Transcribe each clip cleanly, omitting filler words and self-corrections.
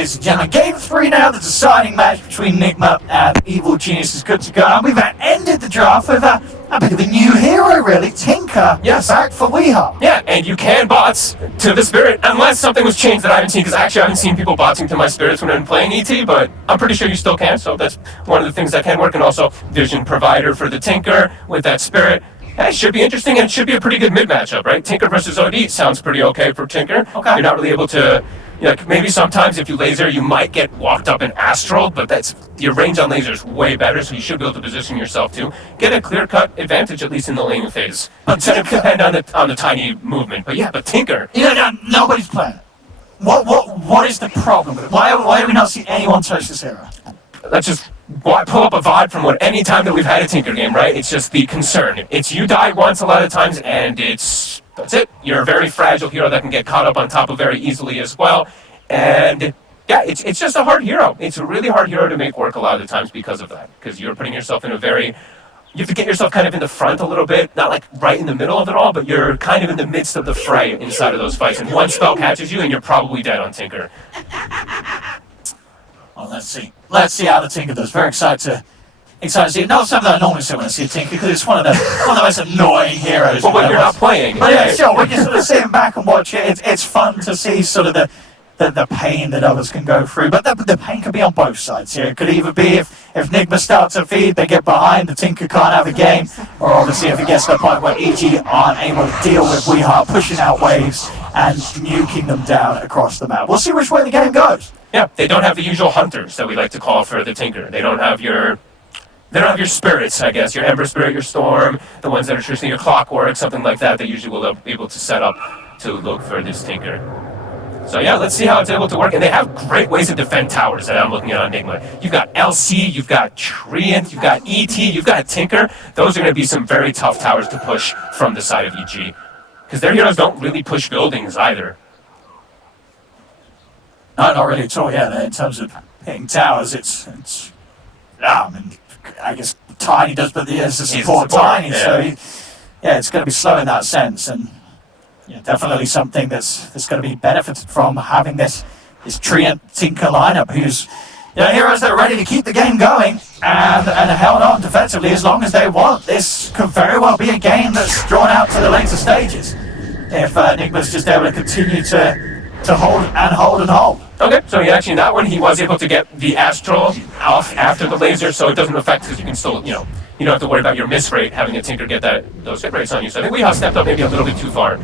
ladies and gentlemen, Game 3 now, the deciding match between Nigma and Evil Genius is good to go. And we've ended the draft with a bit of a new hero, really. Tinker, yes, back for Weehaw. Yeah, and you can bots to the Spirit, unless something was changed that I haven't seen, because actually I haven't seen people botsing to my Spirits when I'm playing ET, but I'm pretty sure you still can, so that's one of the things that can work. And also, Vision Provider for the Tinker with that Spirit. It should be interesting, and it should be a pretty good mid-matchup, right? Tinker versus OD sounds pretty okay for Tinker. Okay. You're not really able to... maybe sometimes if you laser, you might get walked up in Astral, but your range on laser is way better, so you should be able to position yourself to get a clear-cut advantage, at least in the laning phase. It's going to depend on the tiny movement, but Tinker... Nobody's playing it. What is the problem with it? Why do we not see anyone touch this hero? Let's just pull up a VOD from any time that we've had a Tinker game, right? It's just the concern. It's you die once a lot of times, and that's it. You're a very fragile hero that can get caught up on top of very easily as well. And yeah, it's just a hard hero. It's a really hard hero to make work a lot of the times because of that. Because you're putting yourself in you have to get yourself kind of in the front a little bit, not like right in the middle of it all, but you're kind of in the midst of the fray inside of those fights. And one spell catches you, and you're probably dead on Tinker. Well, let's see. Let's see how the Tinker does. Very excited to see it. Not something that I normally see when I see a Tinker, because it's one of the most annoying heroes. But when you're not playing. But yeah, sure, when you're sort of sitting back and watch it, it's fun to see sort of the pain that others can go through. But the pain could be on both sides here. It could either be if Nigma starts to feed, they get behind, the Tinker can't have a game, or obviously if it gets to the point where EG aren't able to deal with Weehaw pushing out waves and nuking them down across the map. We'll see which way the game goes. Yeah, they don't have the usual hunters that we like to call for the Tinker. They don't have your spirits, I guess. Your Ember Spirit, your Storm, the ones that are traditionally your Clockwork, something like that. They usually will be able to set up to look for this Tinker. So yeah, let's see how it's able to work. And they have great ways to defend towers that I'm looking at on Nigma. You've got LC, you've got Treant, you've got ET, you've got Tinker. Those are going to be some very tough towers to push from the side of EG. Because their heroes don't really push buildings either. No, not really at all, yeah. In terms of hitting towers, I guess Tiny does, but it's a support Tiny, yeah. So it's going to be slow in that sense, and definitely something that's going to be benefited from having this Treant Tinker lineup, who's heroes that are ready to keep the game going and held on defensively as long as they want. This could very well be a game that's drawn out to the later stages if Nigma's just able to continue to hold. Okay, so in that one, he was able to get the Astral off after the laser, so it doesn't affect, because you can still, you don't have to worry about your miss rate, having a Tinker get those hit rates on you. So I think Weehaw stepped up maybe a little bit too far,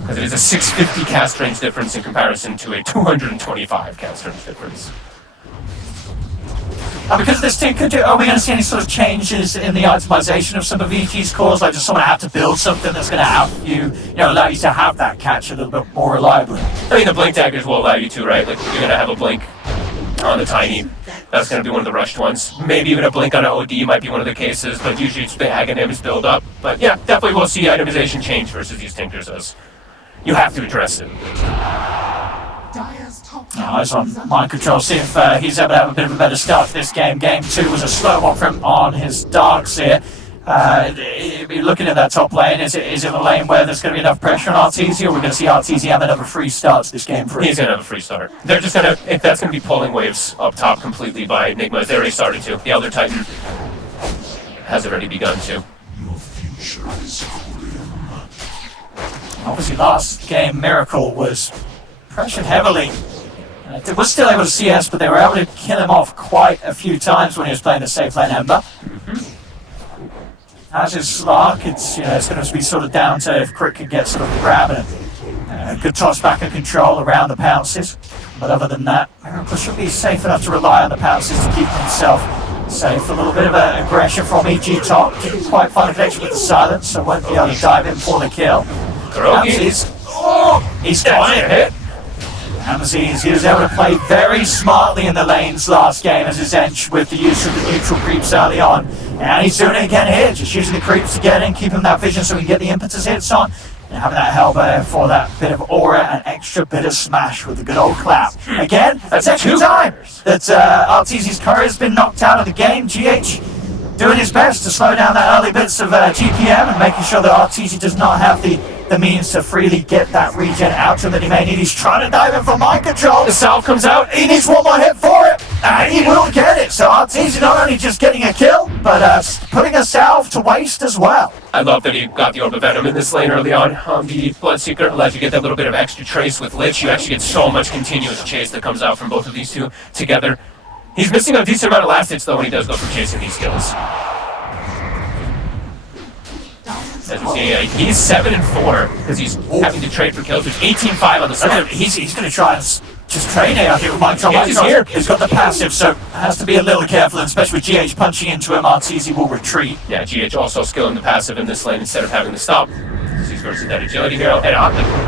because it is a 650 cast range difference in comparison to a 225 cast range difference. Because this Tinker, are we going to see any sort of changes in the itemization of some of EG's cores? Like, does someone have to build something that's going to have you, allow you to have that catch a little bit more reliably? I mean, the blink daggers will allow you to, right? Like, you're going to have a blink on the Tiny. That's going to be one of the rushed ones. Maybe even a blink on an OD might be one of the cases, but usually it's the Aghanims build up. But yeah, definitely we'll see itemization change versus these Tinkers, as you have to address it. Eyes on mind control, see if he's able to have a bit of a better start to this game. Game 2 was a slow one from him on his darks here. Looking at that top lane, is it the lane where there's going to be enough pressure on Arteezy, or we're going to see Arteezy have another free start to this game for him? He's going to have a free start. They're just going to, if that's going to be pulling waves up top completely by Nigma, they already started to. The Elder Titan has already begun to. Obviously last game, Miracle was pressured heavily. They were still able to CS, but they were able to kill him off quite a few times when he was playing the safe lane Ember. As is Slark, it's going to be sort of down to if Crit can get sort of grab and a good toss back and control around the pounces. But other than that, Miracle should be safe enough to rely on the pounces to keep himself safe. A little bit of aggression from EG top. Didn't quite find a connection with the silence, so won't be able to dive in for the kill. He's got it. Hit. He was able to play very smartly in the lanes last game as his Ench with the use of the neutral creeps early on. And he's doing it again here, just using the creeps to get in, keeping that vision so he can get the impetus hits on, and having that Hellbear for that bit of aura and extra bit of smash with a good old clap. Again, that's second time that Arteezy's courier has been knocked out of the game. GH doing his best to slow down that early bits of GPM and making sure that Arteezy does not have the the means to freely get that regen out to that he may need. He's trying to dive in for mind control. The salve comes out. He needs one more hit for it, and he will get it. So Arteezy not only just getting a kill, but putting a salve to waste as well. I love that he got the Orb of Venom in this lane early on. The Bloodseeker allows you to get that little bit of extra trace with Lich. You actually get so much continuous chase that comes out from both of these two together. He's missing a decent amount of last hits though when he does go for chasing these kills. As we see, he's 7-4 because he's having to trade for kills. There's 18-5 on the side. He's going to try and just trade it, I think, with Mike John. He's here. He's got the passive, so has to be a little careful, and especially with GH punching into him, Arteezy will retreat. Yeah, GH also skilling the passive in this lane instead of having to stop. He's versus that agility hero. And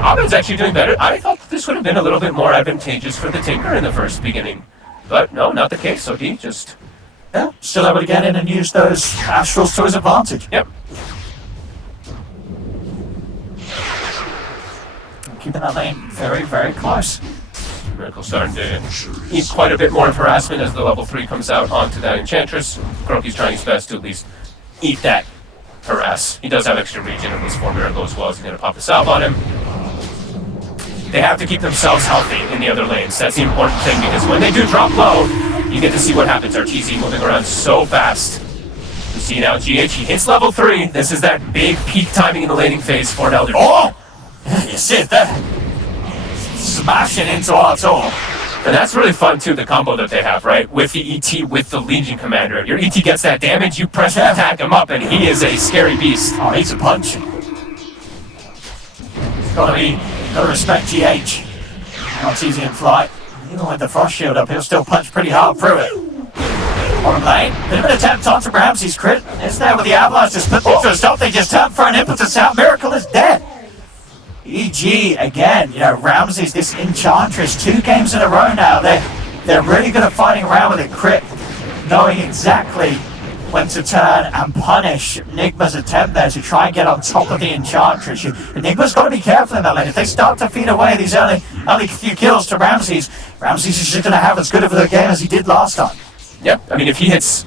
Abed's actually doing better. I thought this would have been a little bit more advantageous for the Tinker in the first beginning. But no, not the case. So D just... Yeah, still able to get in and use those Astrals to his advantage. Yep. Keeping that lane very, very close. Miracle starting to eat quite a bit more of harassment as the level 3 comes out onto that Enchantress. Kroki's trying his best to at least eat that harass. He does have extra regen at least for Miracle as well, as he's going to pop a salve on him. They have to keep themselves healthy in the other lanes. That's the important thing, because when they do drop low, you get to see what happens. Arteezy moving around so fast. You see now GH, he hits level 3. This is that big peak timing in the laning phase for an Elder. Oh! You see it there? Smashing into Artur. And that's really fun too, the combo that they have, right? With the ET, with the Legion Commander. Your ET gets that damage, you press and attack him up, and he is a scary beast. Oh, he's a punch. Gotta respect GH. Not easy in flight. Even with the frost shield up, he'll still punch pretty hard through it. Bottom lane, bit of an attempt onto Ramsey's crit. It's there with the Avalanche, just put them to a stop. They just turn for an impetus out. Miracle is dead. EG again, Ramsey's this Enchantress 2 games in a row now. They're really good at fighting around with a crit, knowing exactly when to turn and punish Nigma's attempt there to try and get on top of the Enchantress. Nigma's got to be careful in that lane. If they start to feed away these early few kills to Ramsey's is just going to have as good of a game as he did last time. Yep, I mean, if he gets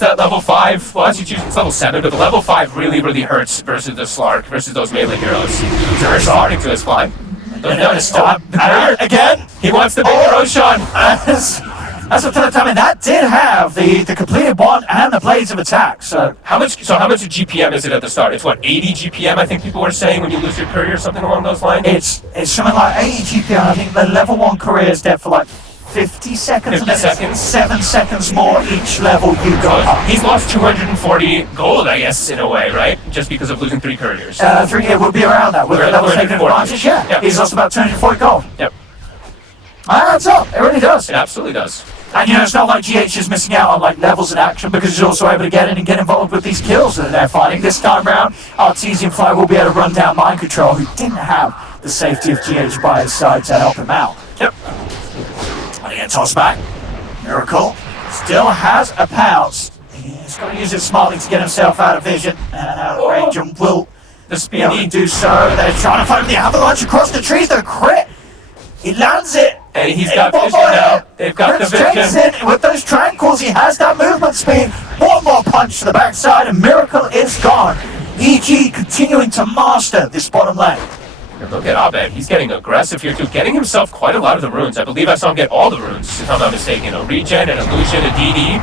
that level 5, well, as you choose, it's level 7, but the level 5 really, really hurts versus the Slark, versus those melee heroes. They're starting to his fly. Again? He wants the big Roshan. That's the third time, and that did have the completed one and the blades of attack. So how much of GPM is it at the start? It's what, 80 GPM? I think people were saying when you lose your courier or something along those lines. It's something like 80 GPM. I think the level 1 courier is dead for like 50 seconds. 50 seconds. 7 seconds more each level you go up. He's lost 240 gold, I guess, in a way, right? Just because of losing 3 couriers. 3 it would be around that with a level taken advantage. Yeah. Yep. He's lost about 240 gold. Yep. Adds up. It really does. It absolutely does. And it's not like GH is missing out on like levels in action, because he's also able to get in and get involved with these kills that they're fighting. This time round, Arteezy and Fly will be able to run down Mind Control, who didn't have the safety of GH by his side to help him out. Yep. And again, toss back. Miracle still has a pounce. He's got to use it smartly to get himself out of vision and out of range, and will the speedy do so. They're trying to fight the avalanche across the trees. The crit. He lands it. And he's got vision now. They've got the vision. With those tranquils, he has that movement speed. One more punch to the backside, and Miracle is gone. EG continuing to master this bottom lane. Look at Abed. He's getting aggressive here too, getting himself quite a lot of the runes. I believe I saw him get all the runes, if I'm not mistaken. A regen, an illusion, a DD.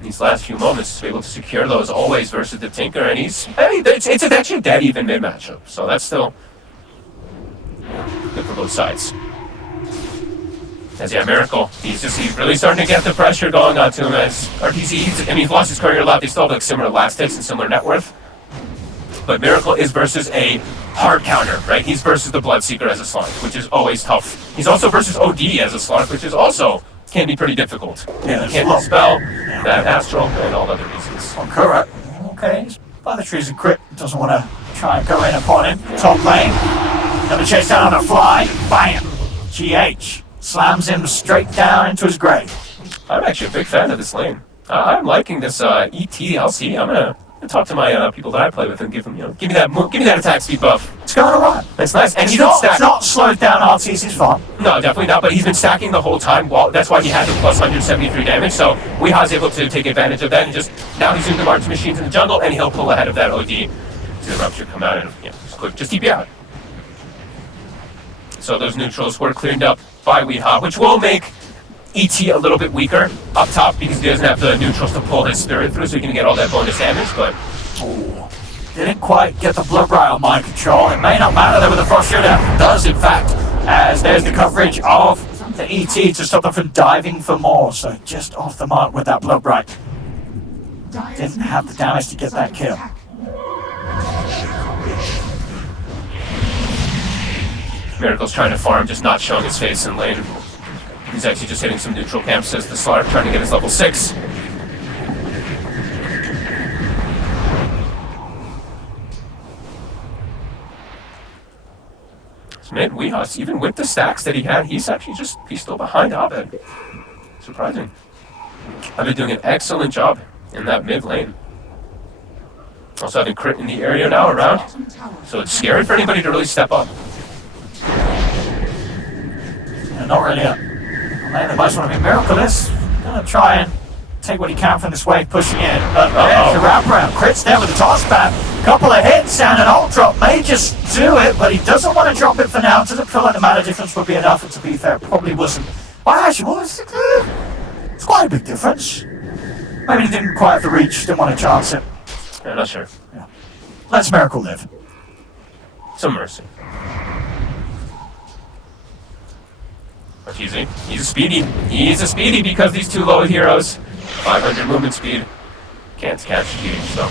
These last few moments to be able to secure those always versus the Tinker, and it's actually a dead even mid matchup. So that's still good for both sides. As Miracle, he's really starting to get the pressure going onto him as Arteezy. He's lost his courier a lot. They still have like similar last hits and similar net worth. But Miracle is versus a hard counter, right? He's versus the Bloodseeker as a Slark, which is always tough. He's also versus OD as a Slark, which is also can be pretty difficult. Yeah, he can't dispel that Astral and all other reasons. Oh, correct. Okay, he's by the trees and crit. Doesn't want to try and go in upon him. Top lane. Never chase down on a fly. Bam! GH slams him straight down into his grave. I'm actually a big fan of this lane. I'm liking this ETLC. I'm gonna talk to my people that I play with and give them, give me that attack speed buff. It's going alright. It's nice, and it's not slowed down Arteezy's farm. No, definitely not. But he's been stacking the whole time. That's why he had the plus 173 damage. So Weeha's able to take advantage of that, and just now he's doing the March machines in the jungle, and he'll pull ahead of that OD. the rupture come out and just quick, just TP out. So those neutrals were cleaned up by Weehaw, which will make ET a little bit weaker up top because he doesn't have the neutrals to pull his spirit through, so he can get all that bonus damage. But didn't quite get the blood right on mind control. It may not matter though with the frost shooter. It does in fact, as there's the coverage of the ET to stop them from diving for more. So just off the mark with that blood right. Didn't have the damage to get that kill. Miracle's trying to farm, just not showing his face in lane. He's actually just hitting some neutral camps as the Slark trying to get his level 6. Mid Weehaw, even with the stacks that he had, he's still behind Abed. Surprising. Abed doing an excellent job in that mid lane. Also having crit in the area now around, so it's scary for anybody to really step up. Yeah, not really a lane that much want to be. Miracle is gonna try and take what he can from this wave, pushing in. But there's the wraparound. Crit's there with the toss back. Couple of hits and an ult drop may just do it, but he doesn't want to drop it for now. Doesn't feel like the mana difference would be enough, and to be fair, it probably wasn't. Well, actually, it's quite a big difference. Maybe he didn't quite have the reach, didn't want to chance it. Yeah, not sure. Yeah. Let's Miracle live. Some mercy. But he's a speedy. He's a speedy because these two low heroes, 500 movement speed, can't catch huge, so.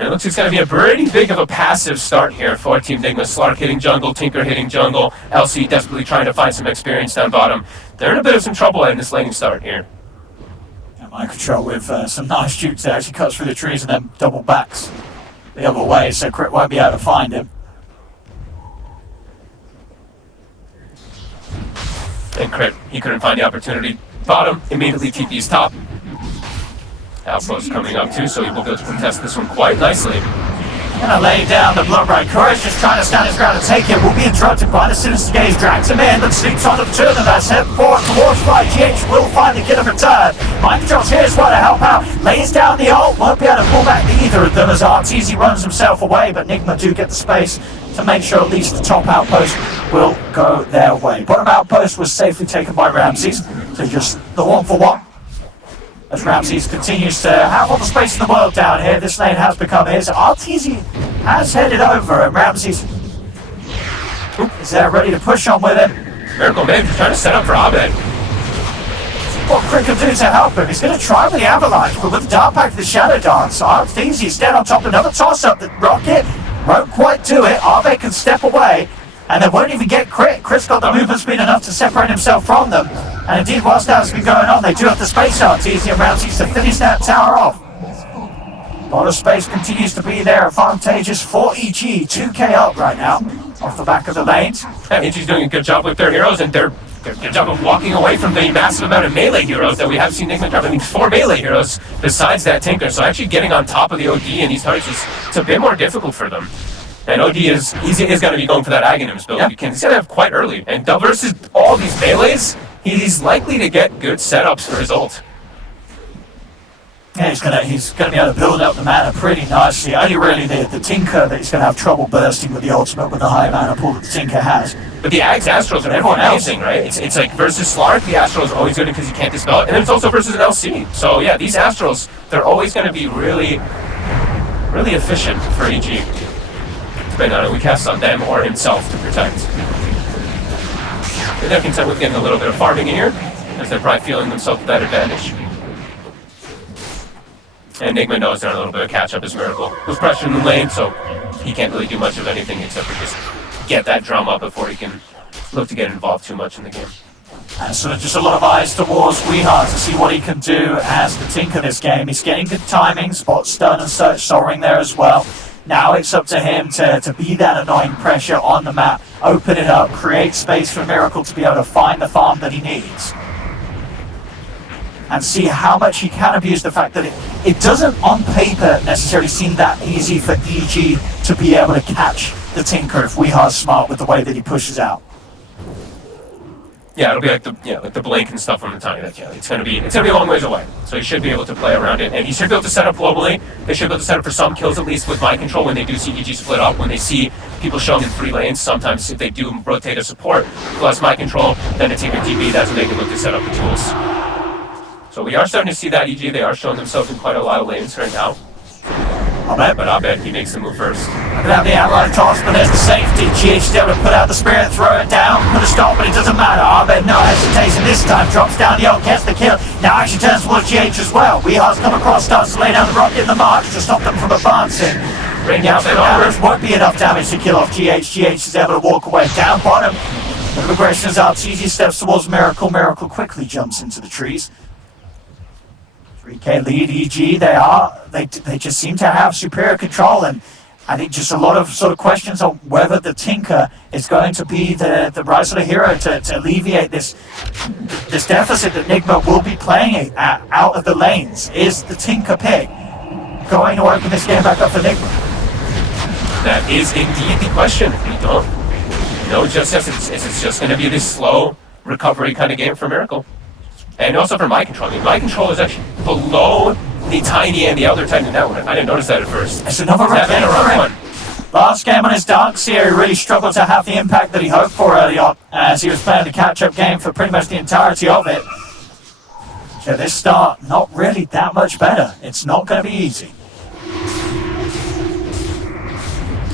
And it looks like it's going to be a pretty big of a passive start here for Team Nigma. Slark hitting jungle, Tinker hitting jungle, LC desperately trying to find some experience down bottom. They're in a bit of some trouble in this laning start here. Yeah, mind control with some nice shoots that actually cuts through the trees and then double backs the other way, so Crit won't be able to find him. And Crit, he couldn't find the opportunity. Bottom, immediately TP's top. Outpost coming up too, so he will be able to contest this one quite nicely. Gonna lay down the blood right. Courage just trying to stand his ground and take it. Will be interrupted by the sinister gaze. Drags him in, but sleeps on the two of them. That's head forward towards right. GH will find the kid of return. Mind control's here as well to help out. Lays down the ult. Won't be able to pull back either of them as Arteezy runs himself away, but Nigma do get the space to make sure at least the top outpost will go their way. Bottom outpost was safely taken by Ramses. So just the 1-for-1. As Ramses continues to have all the space in the world down here, this lane has become his. Arteezy has headed over, and Ramses is there ready to push on with him. Miracle Man just trying to set up for Abed. What Crit can do to help him? He's going to try with the Avalanche, but with the Dark Pact, the Shadow Dance, Arteezy is dead on top. Another toss-up. The Rocket won't quite do it. Abed can step away, and they won't even get Crit. Crit's got the movement speed enough to separate himself from them. And indeed, whilst that's been going on, they do have the space Arteezy and Ramses to finish that tower off. A lot of space continues to be there, advantageous for EG. 2k up right now, off the back of the lanes. Yeah, EG's doing a good job with their heroes, and they're good job of walking away from the massive amount of melee heroes that we have seen Nigma drop. I mean, 4 melee heroes besides that Tinker, so actually getting on top of the OD in these targets it's a bit more difficult for them. And OD is going to be going for that Aghanims build. Yep. He's going to have quite early. And versus all these melees, he's likely to get good setups for his ult. Yeah, he's gonna be able to build up the mana pretty nicely. Only really the Tinker that he's gonna have trouble bursting with the ultimate with the high mana pool that the Tinker has. But the Ags Astrals are everyone amazing, right? It's like versus Slark, the Astral is always good because you can't dispel it, and then it's also versus an LC. So yeah, these Astrals, they're always gonna be really, really efficient for EG. Depending on if we cast on them or himself to protect. They're content with getting a little bit of farming in here, as they're probably feeling themselves that advantage. And Nigma knows they're on a little bit of catch-up as Miracle was pressuring the lane, so he can't really do much of anything except for just get that drum up before he can look to get involved too much in the game. And so just a lot of eyes towards Weehaw to see what he can do as the Tinker this game. He's getting good timing, spot stun and search soaring there as well. Now it's up to him to be that annoying pressure on the map, open it up, create space for Miracle to be able to find the farm that he needs. And see how much he can abuse the fact that it doesn't on paper necessarily seem that easy for EG to be able to catch the Tinker if Weeha's smart with the way that he pushes out. Yeah, it'll be like the blink and stuff from the tiny. It's gonna be a long ways away. So he should be able to play around it, and he should be able to set up globally. They should be able to set up for some kills at least with mind control when they do see EG split up. When they see people showing in 3 lanes, sometimes if they do rotate a support plus mind control, then to take a TB, that's when they can look to set up the tools. So we are starting to see that EG. They are showing themselves in quite a lot of lanes right now. But I'll bet he makes the move first. Look at the outline toss, but there's the safety. GH still to put out the spirit, throw it down, put a stop, but it doesn't matter. Abed no hesitation this time, drops down the ult, gets the kill. Now actually turns towards GH as well. Weehar's come across, starts to lay down the rocket in the mark to stop them from advancing. Bring down the numbers, won't be enough damage to kill off GH. GH is able to walk away down bottom. The aggression is up, CG steps towards Miracle. Miracle quickly jumps into the trees. 3K lead EG, they just seem to have superior control, and I think just a lot of sort of questions on whether the Tinker is going to be the right sort of hero to alleviate this deficit that Nigma will be playing out of the lanes. Is the Tinker pick going to open this game back up for Nigma? That is indeed the question. We don't know just yet. It's just going to be this slow recovery kind of game for Miracle. And also for my control. I mean, my control is actually below the Tiny and the other Titan network. I didn't notice that at first. It's another rough game for him. Last game on his Darks here, he really struggled to have the impact that he hoped for early on, as he was playing the catch-up game for pretty much the entirety of it. So this start, not really that much better. It's not going to be easy.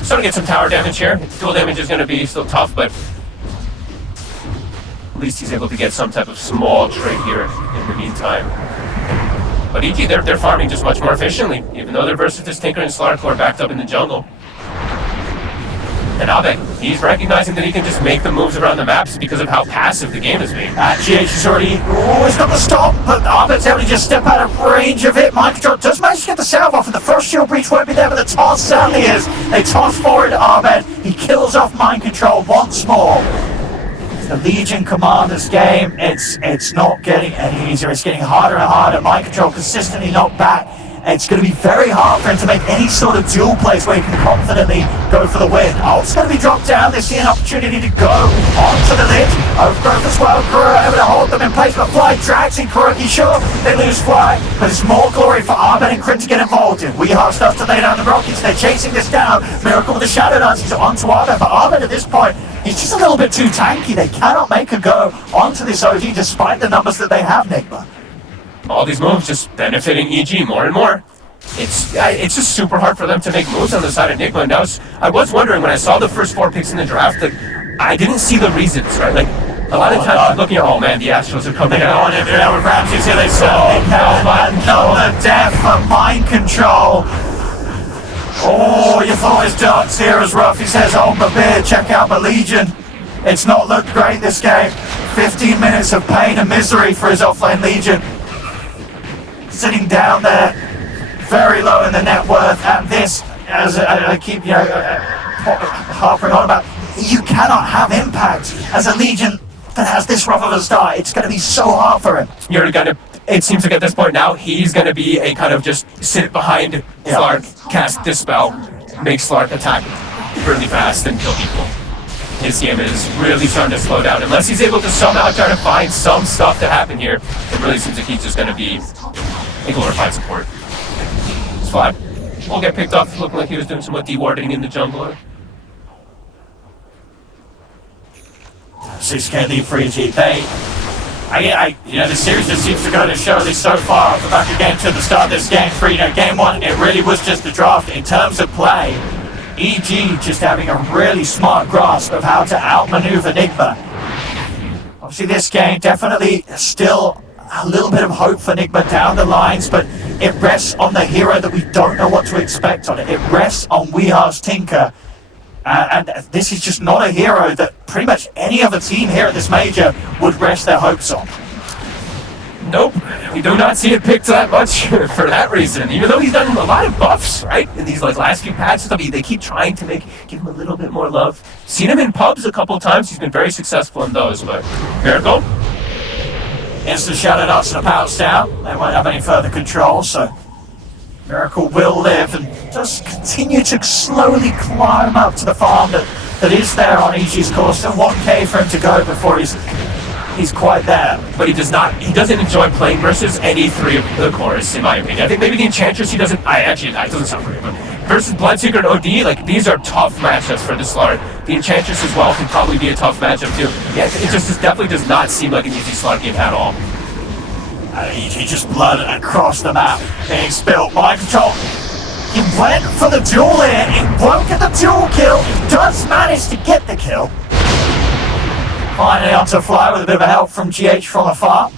Starting to get some tower damage here. Dual damage is going to be still tough, but at least he's able to get some type of small trade here in the meantime. But EG, they're farming just much more efficiently, even though their Versus Tinker and Slark are backed up in the jungle. And Abed, he's recognizing that he can just make the moves around the maps because of how passive the game is being. GH is already, it's got the stop, but Abed's able to just step out of range of it. Mind control does manage to get the salve off, and the first shield breach won't be there, but the toss certainly is. They toss forward Abed, he kills off mind control once more. The Legion Commander's game, it's not getting any easier. It's getting harder and harder. Mind control consistently knocked back. It's going to be very hard for him to make any sort of duel plays where he can confidently go for the win. Ult's going to be dropped down. They see an opportunity to go onto the lid. Overgrowth as well. Kuro able to hold them in place, but Fly drags in Kuroki. Sure, they lose Fly, but it's more glory for Abed and Crit to get involved in. Weehaw starts to lay down the rockets. They're chasing this down. Miracle with the Shadow Dance. He's onto Abed, but Abed at this point, he's just a little bit too tanky. They cannot make a go onto this OG despite the numbers that they have, Nigma. All these moves just benefiting EG more and more. It's just super hard for them to make moves on the side of Nigma. And I was wondering when I saw the first 4 picks in the draft that I didn't see the reasons, right? Like a lot of times I'm looking at, oh man, the Astros are coming out. They're going in with Ramses here. They certainly can. Another death for mind control. Oh, you thought his Darks here was rough. He says, hold my beer, check out my Legion. It's not looked great this game. 15 minutes of pain and misery for his offlane Legion. Sitting down there, very low in the net worth at this, as I keep harping on about, you cannot have impact as a Legion that has this rough of a start. It's going to be so hard for him. It seems like at this point now, he's going to be a kind of just sit behind Slark, cast Dispel, make Slark attack really fast and kill people. His game is really starting to slow down. Unless he's able to somehow try to find some stuff to happen here, it really seems like he's just going to be a glorified support. It's fine. We'll get picked off looking like he was doing some de-warding in the jungle. 6K lead for EG. The series just seems to go to show this so far off the back of game 2 the start of this game 3. Game 1, it really was just the draft. In terms of play, EG just having a really smart grasp of how to outmaneuver Nigma. Obviously this game definitely still a little bit of hope for Nigma down the lines, but it rests on the hero that we don't know what to expect on it. It rests on Weehar's Tinker. And this is just not a hero that pretty much any other team here at this major would rest their hopes on. Nope, we do not see it picked that much for that reason. Even though he's done a lot of buffs, right? In these last few patches, they keep trying to give him a little bit more love. Seen him in pubs a couple times. He's been very successful in those. But Miracle. Instant Shadow Dance and a pounce down. They won't have any further control, so Miracle will live and just continue to slowly climb up to the farm that is there on EG's course. Still 1K for him to go before he's he's quite there. But he doesn't enjoy playing versus any three of the cores, in my opinion. I think maybe the Enchantress he doesn't, that doesn't sound great, but versus Bloodseeker and OD, like, these are tough matchups for the Slark. The Enchantress as well can probably be a tough matchup too. Yeah, it definitely does not seem like an easy Slark game at all. He just blood across the map, being spilled. Mind control. He went for the duel here. He won't get the duel kill. He does manage to get the kill. Finally onto fly with a bit of help from GH from afar.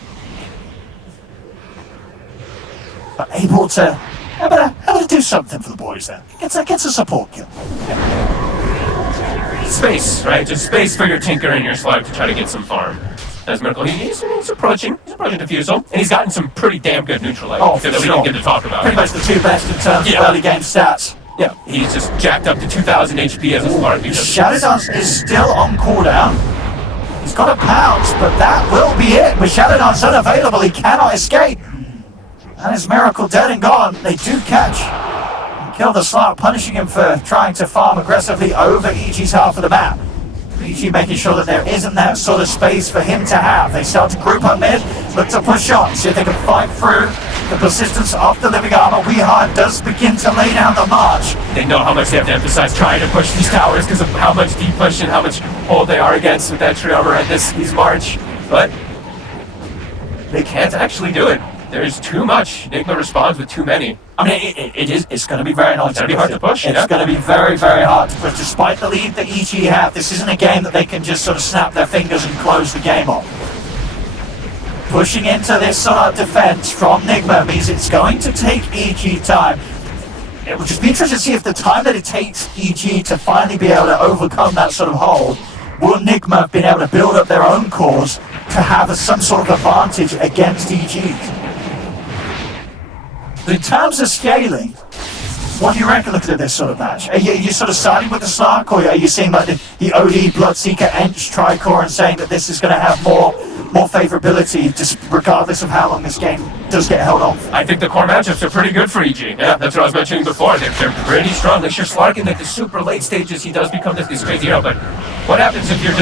But able to do something for the boys there. Gets a support kill. Yeah. Space, right? Just space for your Tinker and your Slug to try to get some farm. As Miracle, he's approaching Diffusal, and he's gotten some pretty damn good neutral items that we didn't get to talk about. Pretty much the two best in terms of early game stats. Yeah, he's just jacked up to 2,000 HP as a Slark. Shadow Dance is still on cooldown. He's got a pounce, but that will be it. With Shadow Dance unavailable, he cannot escape. And his Miracle dead and gone. They do catch and kill the Slark, punishing him for trying to farm aggressively over EG's half of the map. EG making sure that there isn't that sort of space for him to have. They start to group up mid, look to push on, see if they can fight through the persistence of the living armor. Weehard does begin to lay down the march. They know how much they have to emphasize trying to push these towers because of how much deep push and how much hold they are against with that tree armor and these march. But they can't actually do it. There's too much. Nigma responds with too many. I mean, it's going to be very annoying. It's going to be hard to push. It's going to be very, very hard to push. Despite the lead that EG have, this isn't a game that they can just sort of snap their fingers and close the game on. Pushing into this sort of defense from Nigma means it's going to take EG time. It would just be interesting to see if the time that it takes EG to finally be able to overcome that sort of hold, will Nigma have been able to build up their own cores to have some sort of advantage against EG? In terms of scaling, what do you reckon looking at this sort of match? Are you sort of siding with the Slark, or are you seeing like the OD Bloodseeker Ench Tricore and saying that this is going to have more favorability, just regardless of how long this game does get held on? I think the core matchups are pretty good for EG. Yeah, that's what I was mentioning before. They're pretty strong. Like your Slark in like the super late stages, he does become this crazy hero. But what happens if you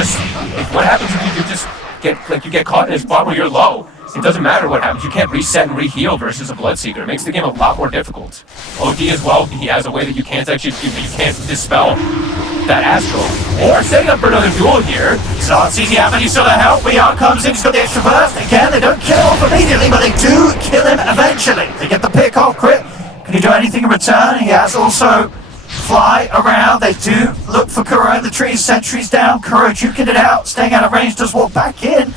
get caught in his spot where you're low? It doesn't matter what happens. You can't reset and re-heal versus a Bloodseeker. It makes the game a lot more difficult. OD as well, he has a way that you can't dispel that Astral. They are setting up for another duel here. So it's easy to have any sort of help. Weehard comes in, he's got the extra burst. Again, they don't kill him off immediately, but they do kill him eventually. They get the pick off crit. Can he do anything in return? He has also fly around. They do look for Kuro in the trees. Sentries down. Kuro juking it out, staying out of range, does walk back in.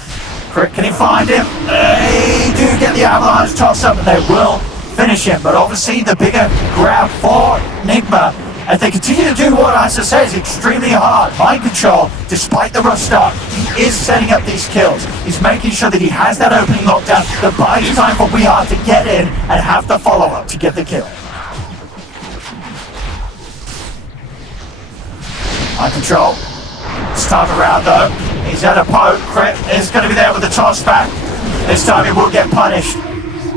Crit, can he find him? They do get the avalanche toss up and they will finish him. But obviously the bigger grab for Nigma, as they continue to do what Isa says, extremely hard. Mind control, despite the rough start, he is setting up these kills. He's making sure that he has that opening lockdown that buys time for Weehard to get in and have the follow-up to get the kill. Mind control. Start around though. He's at a poke. Crit is going to be there with the toss back. This time he will get punished.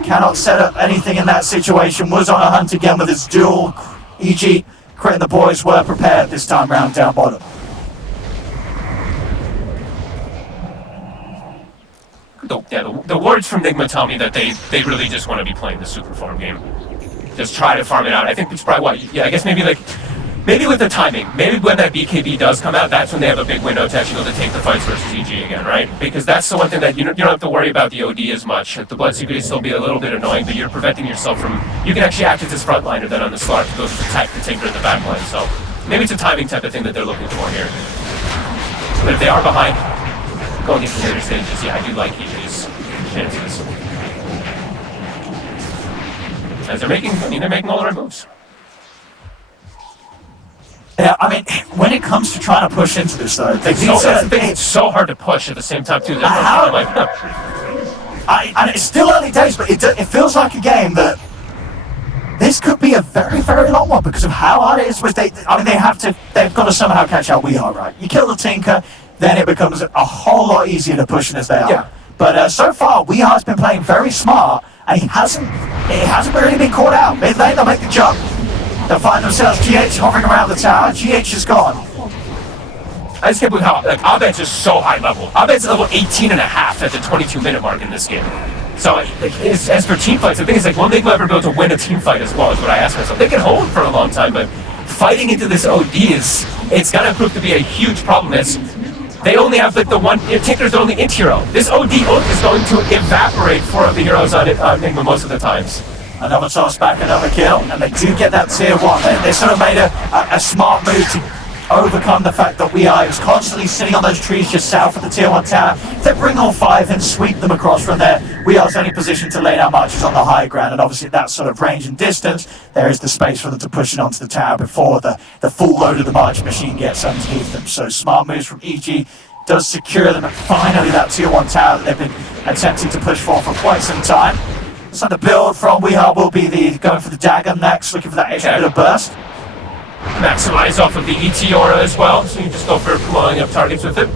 Cannot set up anything in that situation. Was on a hunt again with his duel. EG, Crit and the boys were prepared this time round down bottom. The words from Nigma tell me that they really just want to be playing the super farm game. Just try to farm it out. I think it's probably I guess maybe with the timing, maybe when that BKB does come out, that's when they have a big window to actually be able to take the fights versus EG again, right? Because that's the one thing that you don't have to worry about the OD as much. The Bloodseeker can still be a little bit annoying, but you're preventing yourself from... You can actually act as this frontliner then on the Slark to go to attack the Tinker in the backline. So maybe it's a timing type of thing that they're looking for here. But if they are behind, going into later stages, yeah, I do like EG's chances. As they're making all the right moves. Yeah, I mean, when it comes to trying to push into this, though, it's so hard to push at the same time, too. And it's still early days, but it feels like a game that this could be a very, very long one because of how hard it is. They've got to somehow catch out Weehard, right? You kill the Tinker, then it becomes a whole lot easier to push in as they are. Yeah. But so far, Weehard's been playing very smart, and it hasn't really been caught out. Mid lane, they'll make the jump. They'll find themselves GH hovering around the tower. GH is gone. I just can't believe how, like, Abed's just so high level. Abed's level 18 and a half at the 22-minute mark in this game. So, like, as for team fights, the thing is, like, will Nigma ever be able to win a team fight as well, is what I ask myself. They can hold for a long time, but fighting into this OD it's going to prove to be a huge problem. They only have, like, the one, Tinker's the only int hero. This OD ult is going to evaporate four of the heroes on Nigma most of the times. Another toss back, another kill, and they do get that tier 1. They sort of made a smart move to overcome the fact that WeAre was constantly sitting on those trees just south of the tier 1 tower. They bring all 5 and sweep them across from there. WeAre's only position to lay down marches on the high ground, and obviously at that sort of range and distance, there is the space for them to push it onto the tower before the full load of the march machine gets underneath them. So smart moves from EG does secure them, and finally that tier 1 tower that they've been attempting to push for quite some time. So the build from WeAre will be going for the dagger next, looking for that extra bit of burst. Maximize off of the ET aura as well, so you just go for blowing up targets with it.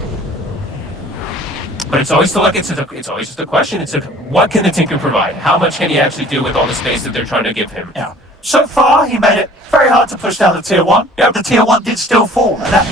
But it's always still like it's always just a question. It's like, what can the Tinker provide? How much can he actually do with all the space that they're trying to give him? Yeah. So far, he made it very hard to push down the tier 1. Yeah, the tier 1 did still fall, and that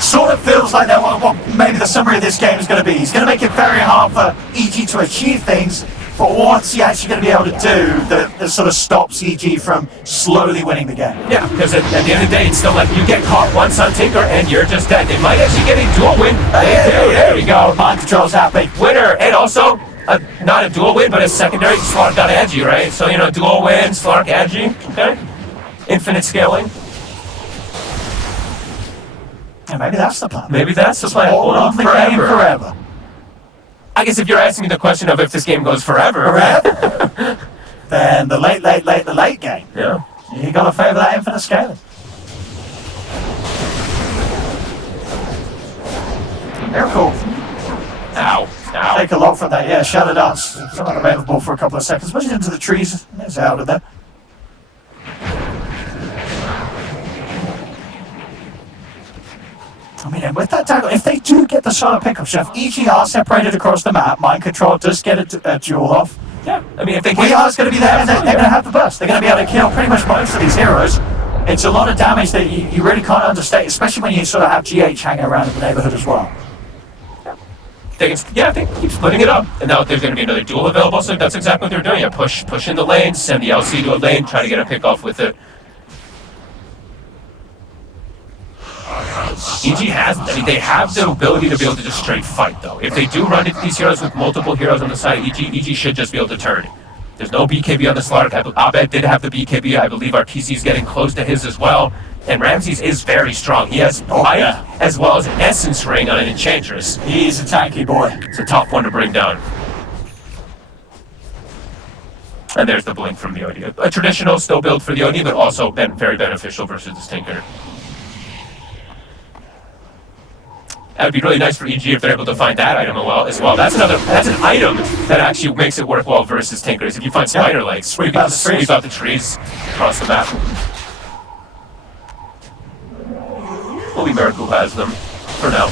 sort of feels like that what maybe the summary of this game is going to be. He's going to make it very hard for EG to achieve things. But what's he actually going to be able to do that sort of stops EG from slowly winning the game? Yeah, because at the end of the day, it's still like you get caught once on Tinker and you're just dead. They might actually get a dual win. There we go. Mind control's happy. Winner, and also not a dual win, but a secondary Slark got Agi, right? So, you know, dual win, Slark, Agi, okay? Infinite scaling. Yeah, maybe that's the plan. Maybe that's the plan. Hold on the game forever. I guess if you're asking me the question of if this game goes forever, then the late game. Yeah. You got to favor that infinite scaling. They're cool. Ow. Take a lot from that. Yeah, Shadow Dance. It's not available for a couple of seconds. Push it into the trees. It's out of there. I mean, and with that tackle, if they do get the solo pickup, so if EG are separated across the map, Mind Control does get a duel off. Yeah, I mean, if they WeAre's going to be there, and they're going to have the burst. They're going to be able to kill pretty much most of these heroes. It's a lot of damage that you really can't understate, especially when you sort of have GH hanging around in the neighborhood as well. They keep splitting it up. And now there's going to be another duel available, so that's exactly what they're doing. Yeah, push in the lane, send the LC to a lane, try to get a pick off with it. EG they have the ability to be able to just straight fight, though. If they do run into these heroes with multiple heroes on the side, EG should just be able to turn. There's no BKB on the Slark. Abed did have the BKB. I believe our TC's getting close to his as well. And Ramses is very strong. He has Light as well as an Essence Ring on an Enchantress. He's a tanky boy. It's a tough one to bring down. And there's the blink from the OD. A traditional still build for the OD, but also been very beneficial versus this Tinker. That would be really nice for EG if they're able to find that item as well. That's an item that actually makes it work well versus Tinkers. If you find spider legs, sweep out the trees across the map. Only Miracle has them for now.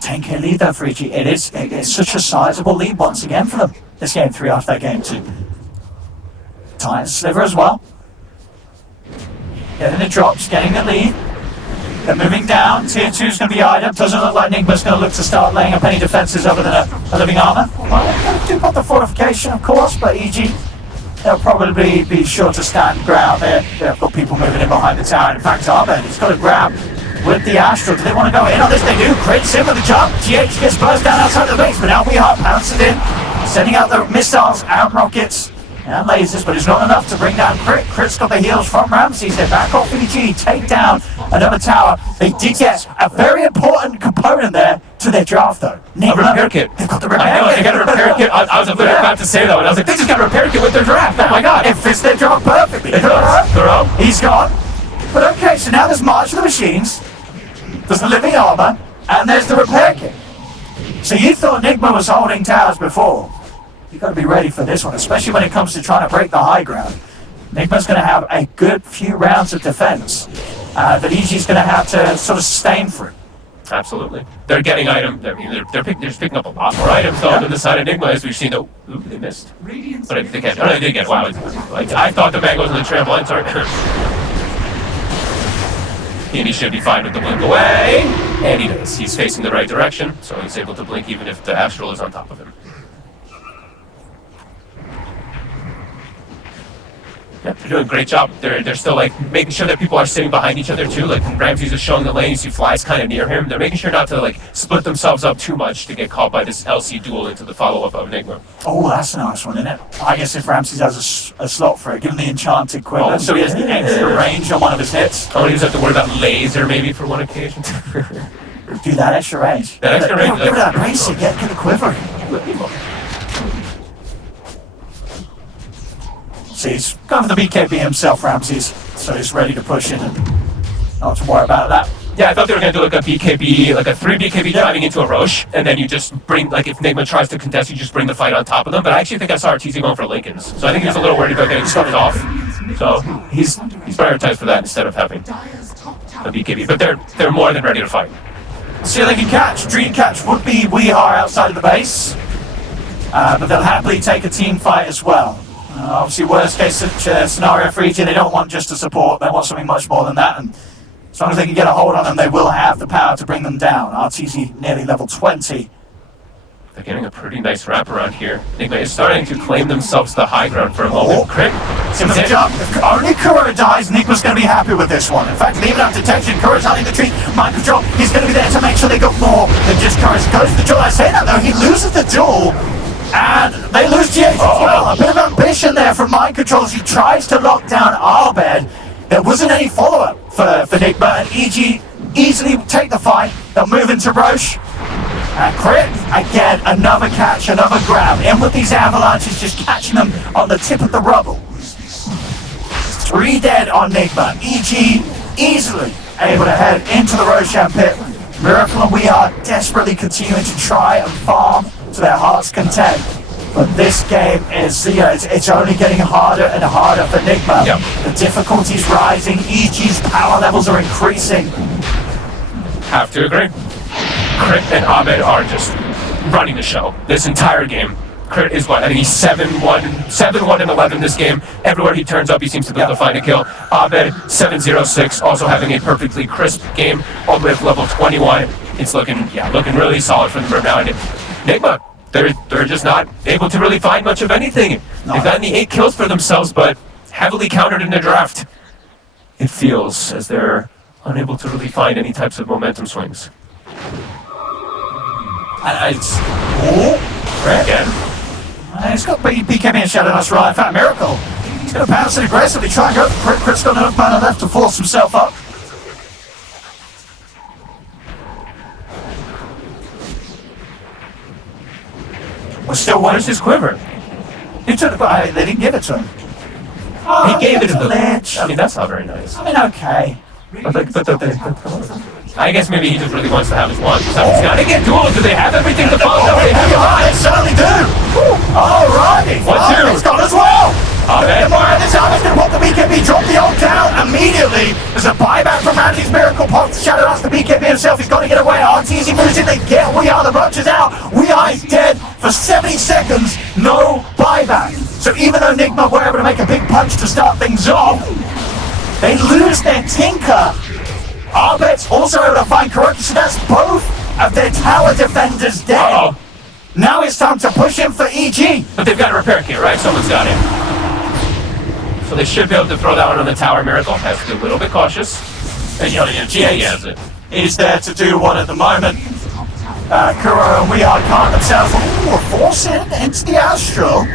10k lead though for EG. It's such a sizable lead once again for them. This game 3 after that game 2. Titan Sliver as well. Getting the drops, getting the lead. They're moving down. Tier 2 is going to be eyed up. Doesn't look like Nigma's going to look to start laying up any defenses other than a living armor. Well, they're going to do put the fortification, of course, but EG, they'll probably be sure to stand ground there. They've got people moving in behind the tower. In fact, Abed has got to grab with the Astral. Do they want to go in on this? They do. Crits in with the jump. GH gets burst down outside the base, but now WeAre pounces in, sending out the missiles and rockets and lasers, but it's not enough to bring down Crit. Crit's got the heals from Ramses. They're back off EG, take down another tower. They did get a very important component there to their draft, though. A repair kit. They've got the repair kit. I know, they got a repair kit. I was literally about to say that one. I was like, they just got a repair kit with their draft. Oh my god. It fits their draft perfectly. Thorough. He's gone. But okay, so now there's March of the Machines, there's the living armor, and there's the repair kit. So you thought Nigma was holding towers before. You've got to be ready for this one, especially when it comes to trying to break the high ground. Nigma's going to have a good few rounds of defense that EG's going to have to sort of sustain through. Absolutely. They're getting items. I mean, they're just picking up a lot more items though than the side of Nigma, as we've seen. Ooh, they missed. But they can't. Oh, no, they did get. Wow. I thought the man goes on the trampoline. Sorry. And he should be fine with the blink away. And he does. He's facing the right direction, so he's able to blink even if the Astral is on top of him. Yeah, they're doing a great job. They're still like making sure that people are sitting behind each other too. Like when Ramses is showing the lane, you see Fly's kind of near him. They're making sure not to like split themselves up too much to get caught by this LC duel into the follow-up of Nigma. Oh, that's a nice one, isn't it? I guess if Ramses has a slot for it, give him the enchanted quiver, so he has the extra range on one of his hits. Oh, he doesn't have to worry about laser maybe for one occasion. Do that extra range. That extra range. Give it that brace, get the quiver. So he's going for the BKB himself, Ramses, so he's ready to push in and not to worry about that. Yeah, I thought they were going to do like a BKB, like a 3 BKB driving into a Roche, and then you just bring, like if Nigma tries to contest, you just bring the fight on top of them. But I actually think I saw RTZ going for Lincolns. So I think he was a little worried about getting started off. So he's prioritized for that instead of having a BKB. But they're more than ready to fight. See if they can catch. Dream catch would be Weehar outside of the base. But they'll happily take a team fight as well. Obviously, worst case scenario for EG, they don't want just a support, they want something much more than that. And as long as they can get a hold on them, they will have the power to bring them down. RTZ nearly level 20. They're getting a pretty nice wraparound here. Nigma is starting to claim themselves the high ground for a moment. Crit. If only Kuro dies, Nigma's going to be happy with this one. In fact, leaving out detection, Kuro's hunting the tree. Mind control, he's going to be there to make sure they got more than just Kuro's goes to the duel. I say that though, he loses the duel. And they lose GH as well. A bit of ambition there from Mind Control as he tries to lock down Arbed. There wasn't any follow-up for Nigma, and EG easily take the fight. They'll move into Roche. And Crit, again, another catch, another grab. In with these avalanches, just catching them on the tip of the rubble. 3 dead on Nigma. EG easily able to head into the Roshan pit. Miracle and we are desperately continuing to try and farm to their heart's content. But this game is, it's only getting harder and harder for Nigma. Yep. The difficulty's rising, EG's power levels are increasing. Have to agree. Crit and Abed are just running the show this entire game. Crit is what? I think he's 7-1 and 11 this game. Everywhere he turns up, he seems to be able to find a kill. Abed, 7-0-6, also having a perfectly crisp game, all the way up to level 21. It's looking really solid for them right now. And Nigma, they're just not able to really find much of anything. No. They've gotten the 8 kills for themselves, but heavily countered in the draft. It feels as they're unable to really find any types of momentum swings. And it's... Oh, again. He's got BKB and Shadow Dust right. In fact, Miracle. He's going to bounce it aggressively, try and go for Crit. Crit's got enough mana left to force himself up. We're still waiting. Where's his quiver? He took the... They didn't give it to him. He gave it to the ledge. I mean, that's not very nice. I mean, okay. I guess maybe he just really wants to have his one. He's got to get duels. Do they have everything to follow? No, they have it. They certainly do. Alrighty. It's gone as well. This time he's going to pop the BKB, drop the ult down immediately. There's a buyback from Ramsey's Miracle, pops Shadow Dust, the BKB himself. He's got to get away. RTZ moves in. They get We Are. The Roach is out. We Are is dead for 70 seconds. No buyback. So even though Nigma were able to make a big punch to start things off, they lose their Tinker. Arbet's also able to find Kuroki, so that's both of their tower defenders dead. Uh-oh. Now it's time to push him for EG. But they've got a repair kit, right? Someone's got it. So they should be able to throw that one on the tower. Miracle has to be a little bit cautious. And GA has it. He's there to do one at the moment. Kuro and We Are can't themselves force it into the Astral.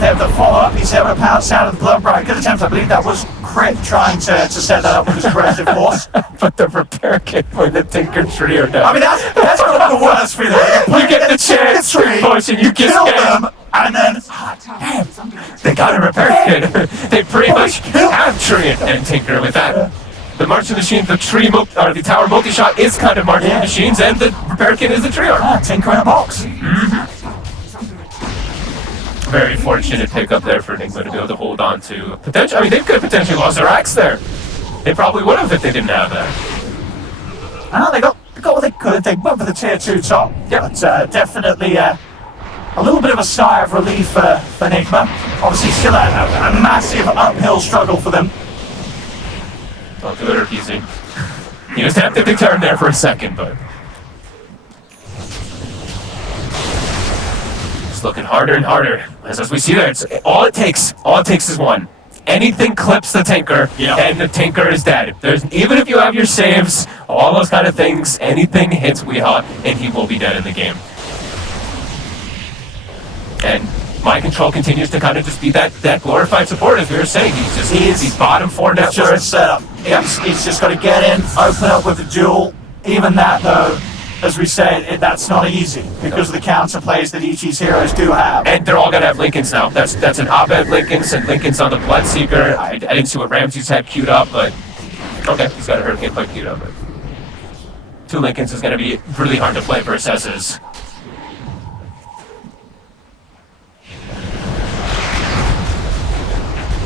They have the follow-up, he's able to pounce out of the blood bright. Good attempt, I believe that was Crit trying to set that up with his aggressive force. But the repair kit for the Tinker Trio down. I mean, that's one of the worst feeling. You get the chance to push and you kill them, and then, they got a repair kit. They pretty much have Tree and Tinker with that. The March of the Machines, the Tower multi-shot is kind of March of the Machines, and the repair kit is the Trio. Tinker in a box. Very fortunate pickup there for Nigma to be able to hold on to potential. I mean, they could have potentially lost their axe there. They probably would have if they didn't have that. They got what they could. They went for the tier 2 top. But definitely a little bit of a sigh of relief for Nigma. Obviously, still a massive uphill struggle for them. I'll do it or easy. He was tempted to turn there for a second, but it's looking harder and harder. As we see there, it's all it takes is one. Anything clips the Tinker, and the Tinker is dead. Even if you have your saves, all those kind of things, anything hits Weehaw, and he will be dead in the game. And Mind Control continues to kind of just be that glorified support, as we were saying. He's bottom 4 net Just a setup. He's just got to get in, open up with the duel. Even that, though, as we said, that's not easy because of the counter plays that each of these heroes do have. And they're all going to have Lincolns now. That's an Abed Lincolns and Lincolns on the Bloodseeker. I didn't see what Ramsey's had queued up, but okay, he's got a Hurricane Play queued up. But 2 Lincolns is going to be really hard to play versus S's.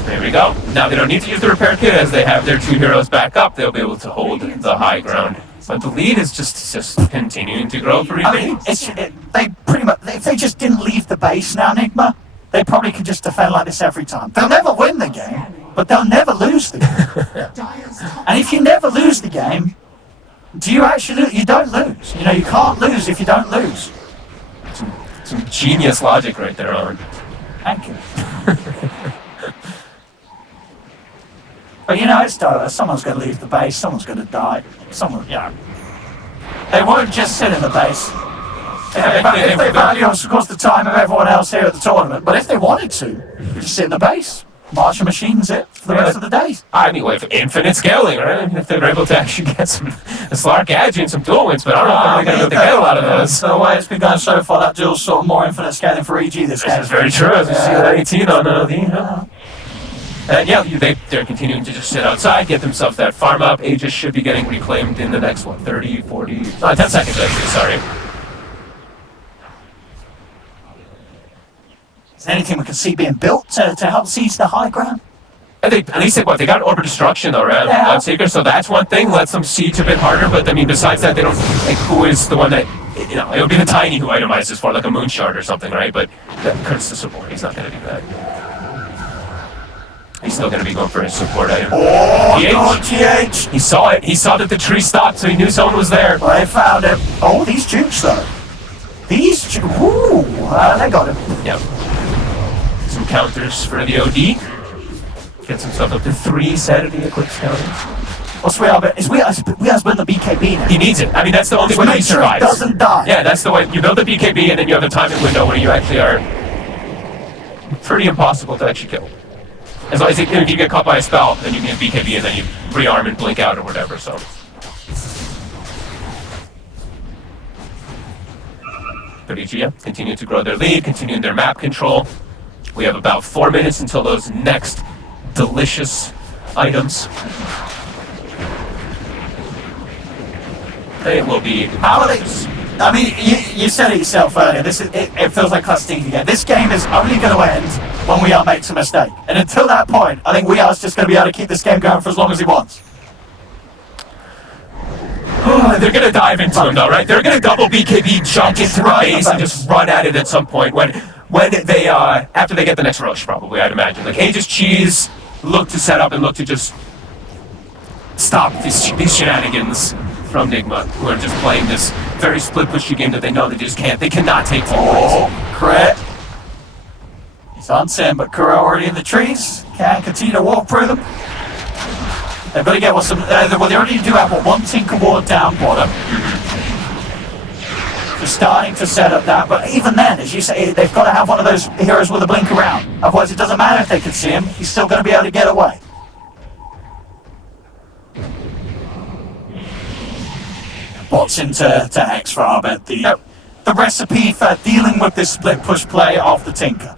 There we go. Now they don't need to use the repair kit as they have their 2 heroes back up. They'll be able to hold the high ground. But the lead is just continuing to grow for I mean, they pretty much, if they just didn't leave the base now, Nigma, they probably could just defend like this every time. They'll never win the game, but they'll never lose the game. And if you never lose the game, do you actually lose? You don't lose. You know, you can't lose if you don't lose. Some genius logic right there, Owen. Thank you. But you know, it's Dota. Someone's going to leave the base. Someone's going to die. Someone, you know. They won't just sit in the base. If they value, of course, the time of everyone else here at the tournament. But if they wanted to, just sit in the base. March your machines it for the rest of the day. I mean, with infinite scaling, right? If they were able to actually get some Slark Agi and some dual wins, but I don't know if they're going to be able to get a lot of those. The way it's been going so far, that duel's sort of more infinite scaling for EG this game. This is very true, as we see that 18 on the... And yeah, they're continuing to just sit outside, get themselves that farm up. Aegis should be getting reclaimed in the next, 30, 40... 10 seconds, actually, sorry. Is there anything we can see being built to help seize the high ground? And at least they got Orb of Destruction, though, right? Bloodseeker, so that's one thing. Lets them siege a bit harder, but I mean, besides that, they don't... Like, who is the one that... You know, it would be the Tiny who itemizes for, like a Moonshard or something, right? But Kurt's the support. He's not going to do that. He's still going to be going for his support item. Oh, GH! He saw it. He saw that the tree stopped, so he knew someone was there. Well, they found him. Oh, these jukes, though. These jukes. Ooh, they got him. Yep. Some counters for the OD. Gets himself up to 3 Saturday Eclipse counters. What's Weeha's been the BKB now. He needs it. I mean, that's the only way he survives. He doesn't die. Yeah, that's the way. You build the BKB, and then you have a timing window where you actually are pretty impossible to actually kill. As long as if you get caught by a spell, then you can BKB and then you rearm and blink out or whatever, so. But EG continue to grow their lead, continuing their map control. We have about 4 minutes until those next delicious items. They will be... How are they... I mean, you said it yourself earlier. It feels like Class D again. This game is only going to end when Weehaw makes a mistake. And until that point, I think Weeha's just going to be able to keep this game going for as long as he wants. They're going to dive into him, though, right? They're going to double BKB, jump into the base, and just run at it at some point. When they, after they get the next rush, probably, I'd imagine. Like, Aegis Cheese look to set up and look to just stop these shenanigans from Nigma, who are just playing this very split pushy game that they know they just can't. They cannot take 2 points. Crit. He's on Sim, but Kuro already in the trees. Can continue to walk through them. They've got to get some. Well, they already do have one Tinker Ward down bottom. They're starting to set up that, but even then, as you say, they've got to have one of those heroes with a blink around. Otherwise, it doesn't matter if they can see him. He's still going to be able to get away. Bots into Hex for Arbet. The recipe for dealing with this split push play of the Tinker.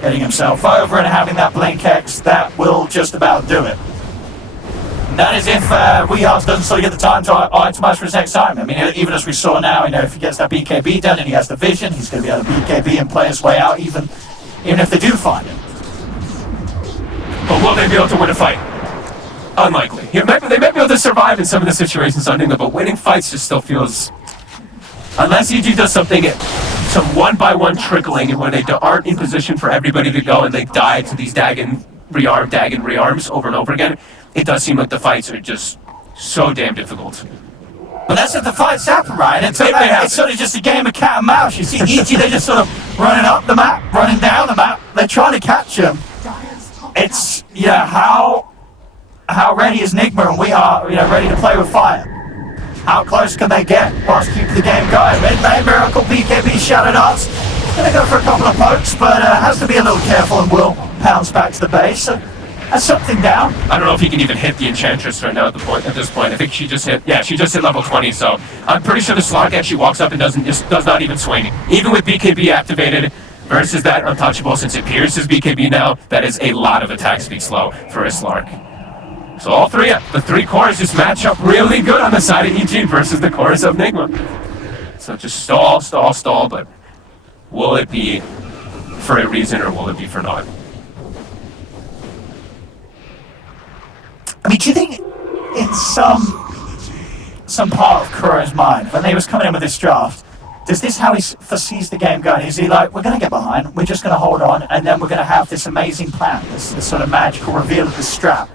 Getting himself over and having that blink Hex, that will just about do it. And that is if Weeha's doesn't sort of get the time to itemize for his next time. I mean, even as we saw now, you know, if he gets that BKB done and he has the vision, he's going to be able to BKB and play his way out, even if they do find him. But will they be able to win a fight? Unlikely. They may be able to survive in some of the situations on Nigma, but winning fights just still feels... Unless EG does something, some one-by-one trickling, and when they aren't in position for everybody to go and they die to these Dagon rearms over and over again, it does seem like the fights are just so damn difficult. But that's if the fights happen, right? It's sort of just a game of cat and mouse. You see EG, they're just sort of running up the map, running down the map. They're trying to catch him. It's, how ready is Nigma, and we are, ready to play with fire. How close can they get whilst keeping the game going? Mid-lane, Miracle, BKB, Shadow Darts. Gonna go for a couple of pokes, but has to be a little careful and will pounce back to the base. So that's something down. I don't know if he can even hit the Enchantress right now at this point. I think she just hit level 20, so I'm pretty sure the Slark actually walks up and does not even swing. Even with BKB activated versus that Untouchable, since it pierces BKB now, that is a lot of attack speed slow for a Slark. So all the three cores just match up really good on the side of EG versus the cores of Nigma. So just stall, but will it be for a reason or will it be for not? I mean, do you think in some part of Kuro's mind, when he was coming in with this draft, is this how he foresees the game going? Is he like, we're going to get behind, we're just going to hold on, and then we're going to have this amazing plan, this sort of magical reveal of the strap?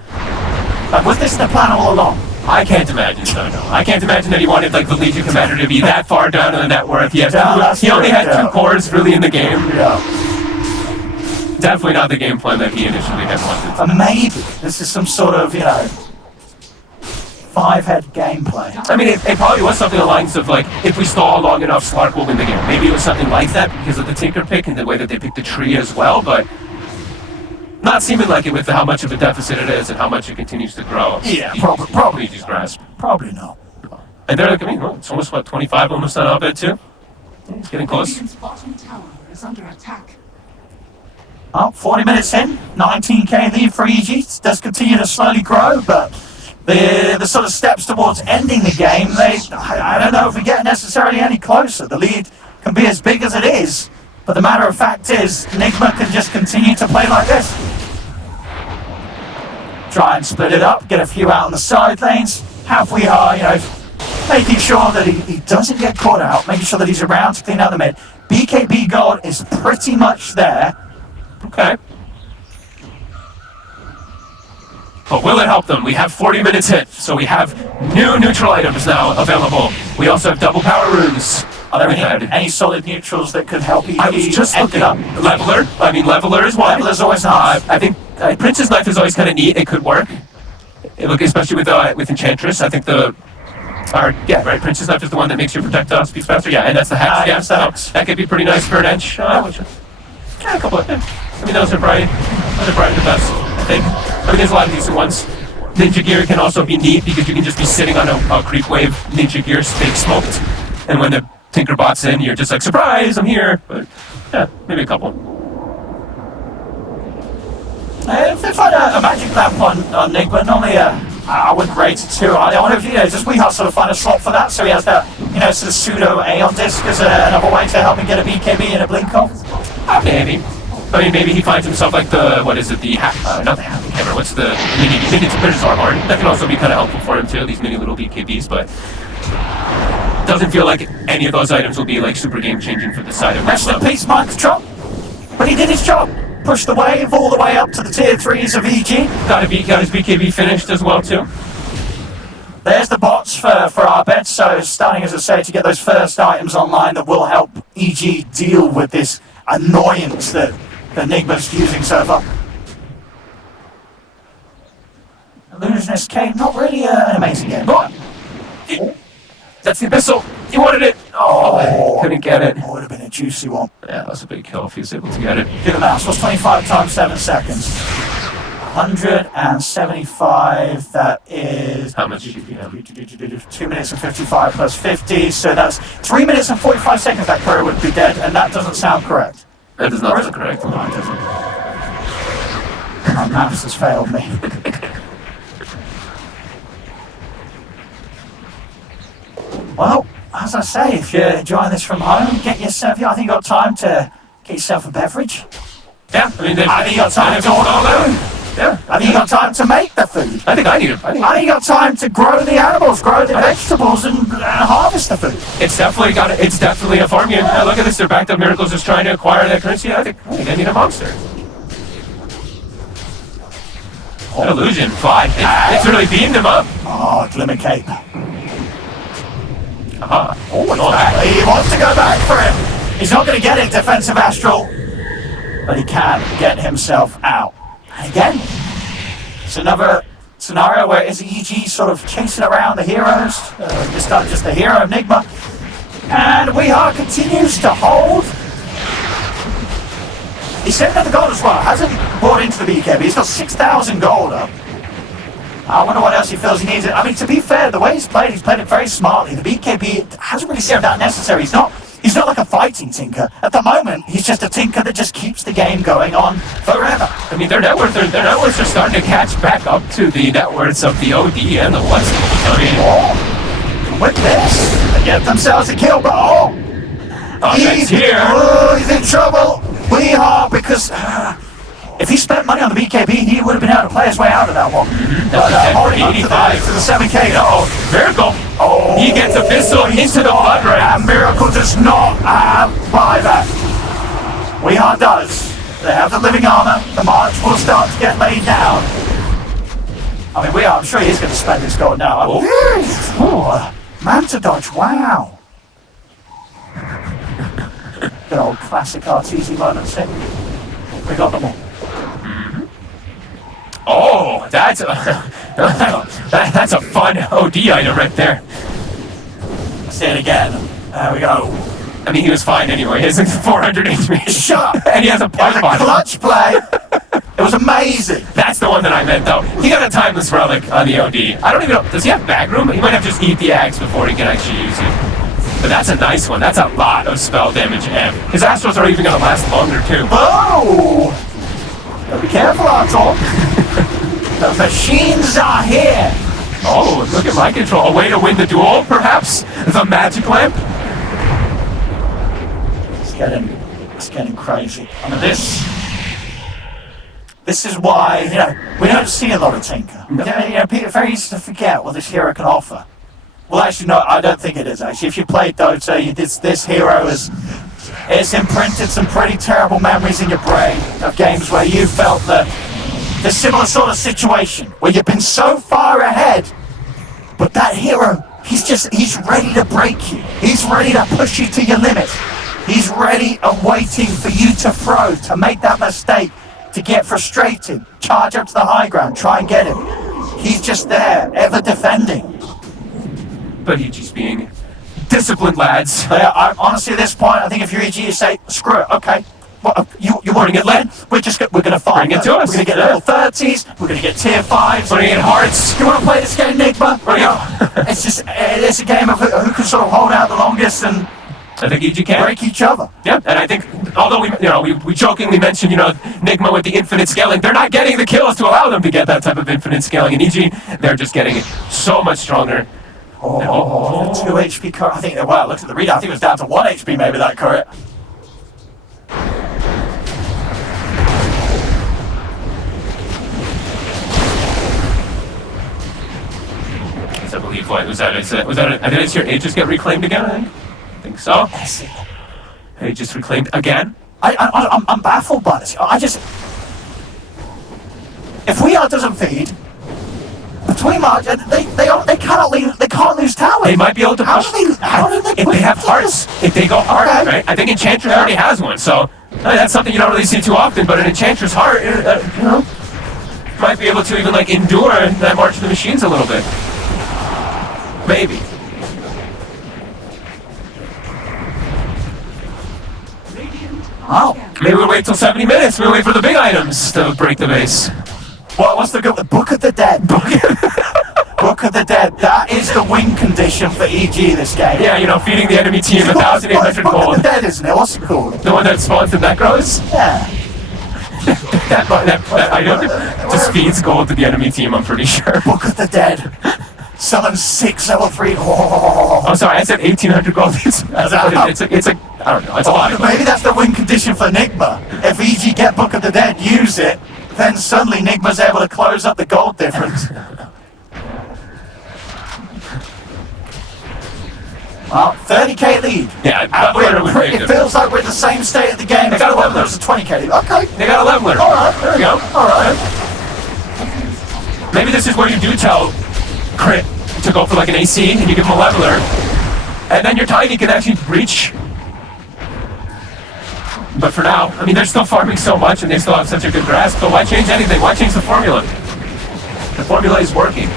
Like, was this the plan all along? I can't imagine so, no. I can't imagine that he wanted, like, the Legion Commander to be that far down in the net worth. He only had 2 cores, really, in the game. Yeah. Definitely not the game plan that he initially had wanted. Maybe this is some sort of, 5-head gameplay. I mean, it probably was something along the lines of, like, if we stall long enough, Slark will win the game. Maybe it was something like that because of the Tinker pick and the way that they picked the tree as well, but not seeming like it with how much of a deficit it is and how much it continues to grow. Yeah, probably just grasp. Probably not. And they're like, it's almost, 25 almost on op-ed too? It's getting close. Bottom tower is under attack. 40 minutes in, 19k lead for EG. It does continue to slowly grow, but the sort of steps towards ending the game, I don't know if we get necessarily any closer. The lead can be as big as it is, but the matter of fact is, Nigma can just continue to play like this. Try and split it up, get a few out on the side lanes. Have we are, making sure that he doesn't get caught out, making sure that he's around to clean out the mid. BKB gold is pretty much there. Okay. But will it help them? We have 40 minutes hit, so we have new neutral items now available. We also have double power runes. Are there any solid neutrals that could help EG? I was just looking up. Leveler. I mean, Leveler is one. Leveler's always nice. I think Prince's Knife is always kind of neat. It could work. Especially with Enchantress. I think Prince's Knife is the one that makes your projectile speed faster. Yeah, and that's the hex. That could be pretty nice for an edge. A couple of them. I mean, those are probably the best, I think. I mean, there's a lot of decent ones. Ninja Gear can also be neat because you can just be sitting on a creep wave. Ninja Gear stay smoked. And when the Tinkerbot's in, you're just like, surprise, I'm here. But yeah, maybe a couple. If they find a magic lamp on Nigma, normally I wouldn't rate it too high. I wonder if just we sort of find a slot for that, so he has that sort of pseudo Aeon disc as another way to help him get a BKB and a blink off. Maybe. I mean, maybe he finds himself like not the happy camera. What's the mini Horn? That can also be kind of helpful for him too. These mini little BKBs, but doesn't feel like any of those items will be like super game changing for the side of Rest in peace, Mind Control. But he did his job. Pushed the wave all the way up to the tier 3s of EG. Got his BKB finished as well too. There's the bots for our bets, so starting, as I say, to get those first items online that will help EG deal with this annoyance that Nigma's using so far. Illusionist Kate, not really an amazing game. That's the Abyssal. He wanted it. Oh, couldn't get it. Would have been a juicy one. Yeah, that was a big kill if he was able to get it. Do the maths. What's 25 times 7 seconds? 175. That is... How much? 2 minutes and 55 plus 50. So that's 3 minutes and 45 seconds that Kuro would be dead, and that doesn't sound correct. That does not sound correct. No, it doesn't. My maths has failed me. Well, as I say, if you're enjoying this from home, get yourself... I think you've got time to get yourself a beverage. Yeah, I mean... I think you've got time to order food. Yeah. I think you've got time to make the food. I think I need it. I think you've got time to grow the animals, grow the vegetables, and harvest the food. It's definitely a farm game. Now look at this, they're backed up Miracles just trying to acquire that currency. I think I need a monster. An illusion. Fly. It's really beamed him up. Oh, Glimmer Cape. Oh, He wants to go back for him. He's not going to get it, Defensive Astral. But he can get himself out. And again, it's another scenario where is EG sort of chasing around the heroes. Just the hero, Nigma. And We Are continues to hold. He's setting up the gold as well. Hasn't bought into the BKB. He's got 6,000 gold up. I wonder what else he feels he needs. I mean, to be fair, the way he's played it very smartly. The BKB hasn't really seemed that necessary. He's not like a fighting tinker. At the moment, he's just a tinker that just keeps the game going on forever. I mean, their net worths are starting to catch back up to the net worths of the OD and the West. I mean, with this, they get themselves a kill, but he's here. He's in trouble. We are, because if he spent money on the BKB, he would have been able to play his way out of that one. But holding on to the 7K. Miracle. He gets Abyssal into the blood ring. And Miracle does not have buyback. We Are does. They have the living armor. The march will start to get laid down. I mean, I'm sure he's going to spend his gold now. Manta dodge, wow. Good old classic RTZ moments here. We got them all. Oh, that's a fun OD item right there. Say it again. There we go. I mean, he was fine anyway. He has 400 HP. Shut up. And he has a pipe on him. Clutch play. It was amazing. That's the one that I meant, though. He got a timeless relic on the OD. I don't even know. Does he have bag room? He might have just eat the axe before he can actually use it. But that's a nice one. That's a lot of spell damage. And his Astros are even going to last longer, too. Oh! Gotta be careful, Arthur. The machines are here. Oh, look at my control. A way to win the duel, perhaps? The magic lamp? It's getting crazy. I mean, this is why, we don't see a lot of Tinker. No. It's very easy to forget what this hero can offer. Well, actually, no, I don't think it is, actually. If you played Dota, this hero it's imprinted some pretty terrible memories in your brain of games where you felt that the similar sort of situation, where you've been so far ahead, but that hero, he's ready to break you. He's ready to push you to your limit. He's ready and waiting for you to throw, to make that mistake, to get frustrated, charge up to the high ground, try and get him. He's just there, ever defending. But he's just being disciplined, lads. Honestly, at this point, I think if you're EG, you say, screw it, okay. Well, you want to get led? We're going to fight. Bring it to us. We're going to get level 30s. We're going to get tier 5s. We're going to get hearts. You want to play this game, Nigma? It's a game of who can sort of hold out the longest and I think EG can break each other. Yeah, and I think, although we jokingly mentioned, Nigma with the infinite scaling, they're not getting the kills to allow them to get that type of infinite scaling. And EG, they're just getting so much stronger. The 2 HP current. I think, well, look at the readout. I think it was down to 1 HP, maybe, that current. I believe what was that? I think it's your Aegis get reclaimed again. I think so. Aegis reclaimed again. I'm baffled by this. If We Are doesn't feed between March, they can't lose tower. They might be able to push. How do they? If they have hearts, if they go hard, Okay. right? I think Enchantress already has one, so that's something you don't really see too often. But an Enchantress heart, might be able to even endure that March of the Machines a little bit. Maybe. Oh, Maybe we'll wait till 70 minutes. We'll wait for the big items to break the base. what's the good? Book of the Dead. Book of the Dead. That is the win condition for EG this game. Yeah, feeding the enemy team 1,800 Book of gold. the Dead, isn't it? What's it called? The one that spawns the Necros? Yeah. that item just feeds gold to the enemy team, I'm pretty sure. Book of the Dead. Summon 6 level 3. I'm sorry, I said 1,800 gold. It's I don't know, it's a lot. Maybe that's the win condition for Nigma. If EG get Book of the Dead, use it, then suddenly Nigma's able to close up the gold difference. Well, 30k lead. Yeah, it feels like we're in the same state of the game. They got a leveler. There's a 20k lead. Okay. They got a leveler. Alright. There we go. Alright. Maybe this is where you do tell Crit to go for like an AC and you give him a leveler. And then your Tiny can actually reach. But for now, I mean, they're still farming so much and they still have such a good grasp, but why change anything? Why change the formula? The formula is working.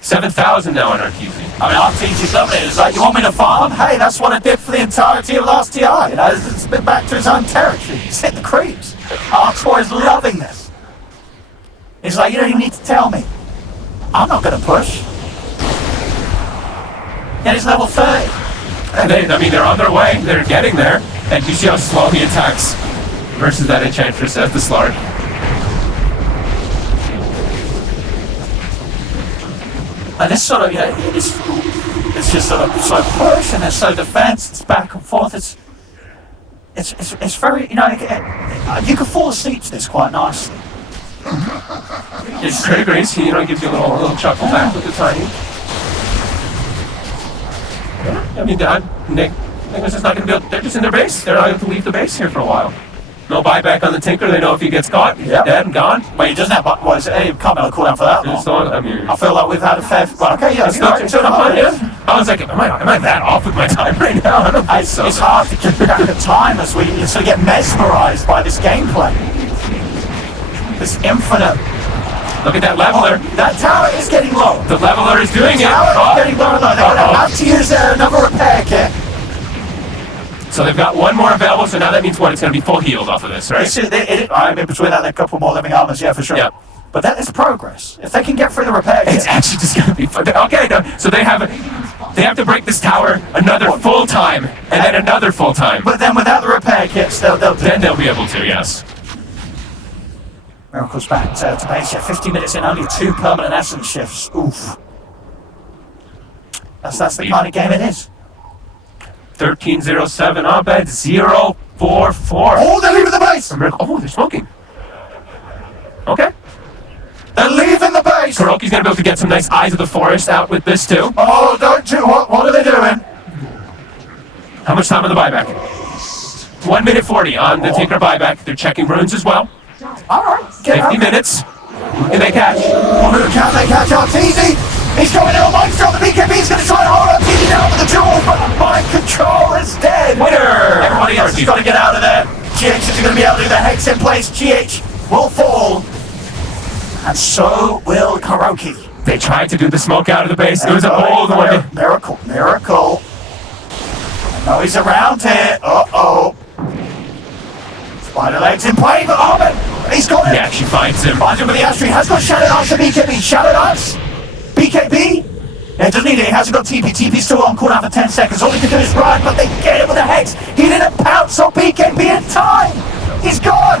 7,000 now on RTZ. I mean, RTG's loving it. It's like, you want me to farm? Hey, that's what I did for the entirety of last TI. You know, it's been back to his own territory. He's hit the creeps. Artois is loving this. He's like, you don't even need to tell me. I'm not going to push. Yeah, he's level 30. I mean, they're on their way. They're getting there. And you see how slow he attacks versus that Enchantress as the Slark. And this sort of, it's just sort of so push and it's so defense. It's back and forth. It's very, you can fall asleep to this quite nicely. It's Crit agrees. He, gives you a little chuckle back with the Tiny. I mean, Nigma's just not going to be able. They're just in their base. They're not going to leave the base here for a while. No buyback on the Tinker. They know if he gets caught, he's dead and gone. Wait, he doesn't have. What is it? He can't be on a cooldown for that long. I feel like we've had a fair. Well, okay, yeah, it's still 2.5. I was like, am I that off with my time right now? I don't think so. It's hard to keep track of time as we sort of get mesmerized by this gameplay. This infinite. Look at that leveler. That tower is getting low. The leveler is doing it. The tower is getting lower and lower. They're going to have to use another repair kit. So they've got one more available, so now that means what? It's going to be full healed off of this, right? I mean, between that, a couple more living armors, yeah, for sure. Yeah. But that is progress. If they can get through the repair kit. It's actually just going to be fun. Okay, no, so they have to break this tower another full time, and then another full time. But then without the repair kits, they'll be able to, yes. Miracle's back to base. Yeah, 50 minutes in, only 2 permanent essence shifts. Oof. That's the kind of game it is. 1307 Abed 044. Oh, they're leaving the base! Oh, they're smoking. Okay. They're leaving the base! Kuroki's gonna be able to get some nice Eyes of the Forest out with this too. Oh, don't you? What are they doing? How much time on the buyback? 1 minute 40 on the Tinker buyback. They're checking runes as well. Alright, 50 minutes. Who can they catch? Who can they catch? RTZ! He's going in on Mind Control. The BKB is going to try and hold RTZ down with the jewel, but Mind Control is dead. Winner! Everybody else has got to get out of there. GH is going to be able to do the Hex in place. GH will fall. And so will Kuroki. They tried to do the smoke out of the base. It was a bold one. Miracle. No, he's around here. Uh-oh. Spider legs in play, but Armin, he's got it. Yeah, she finds him. Finds him with the Astray. Has got Shadow Dance for BKB. Shadow Dance. BKB. Yeah, doesn't need it. He hasn't got TP. TP's still on cooldown for 10 seconds. All he can do is run, but they get it with a Hex. He didn't pounce on BKB in time. He's gone.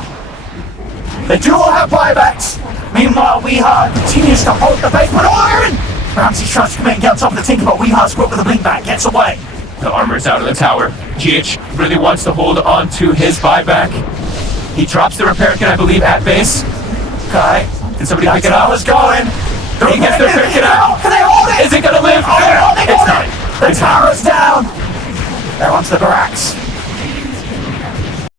They do all have buybacks. Meanwhile, Weeha continues to hold the base, but Iron! Ramsey tries to come in and get on top of the Tinker, but Weeha's quick with a blink back, gets away. The armor's out of the tower. GH really wants to hold on to his buyback. He drops the repair kit, I believe, at base. Okay. Did somebody pick it up? That was going. He gets the repair kit out. Can they hold it? Is it gonna live? Oh, It's not. The tower's down. They're onto the barracks.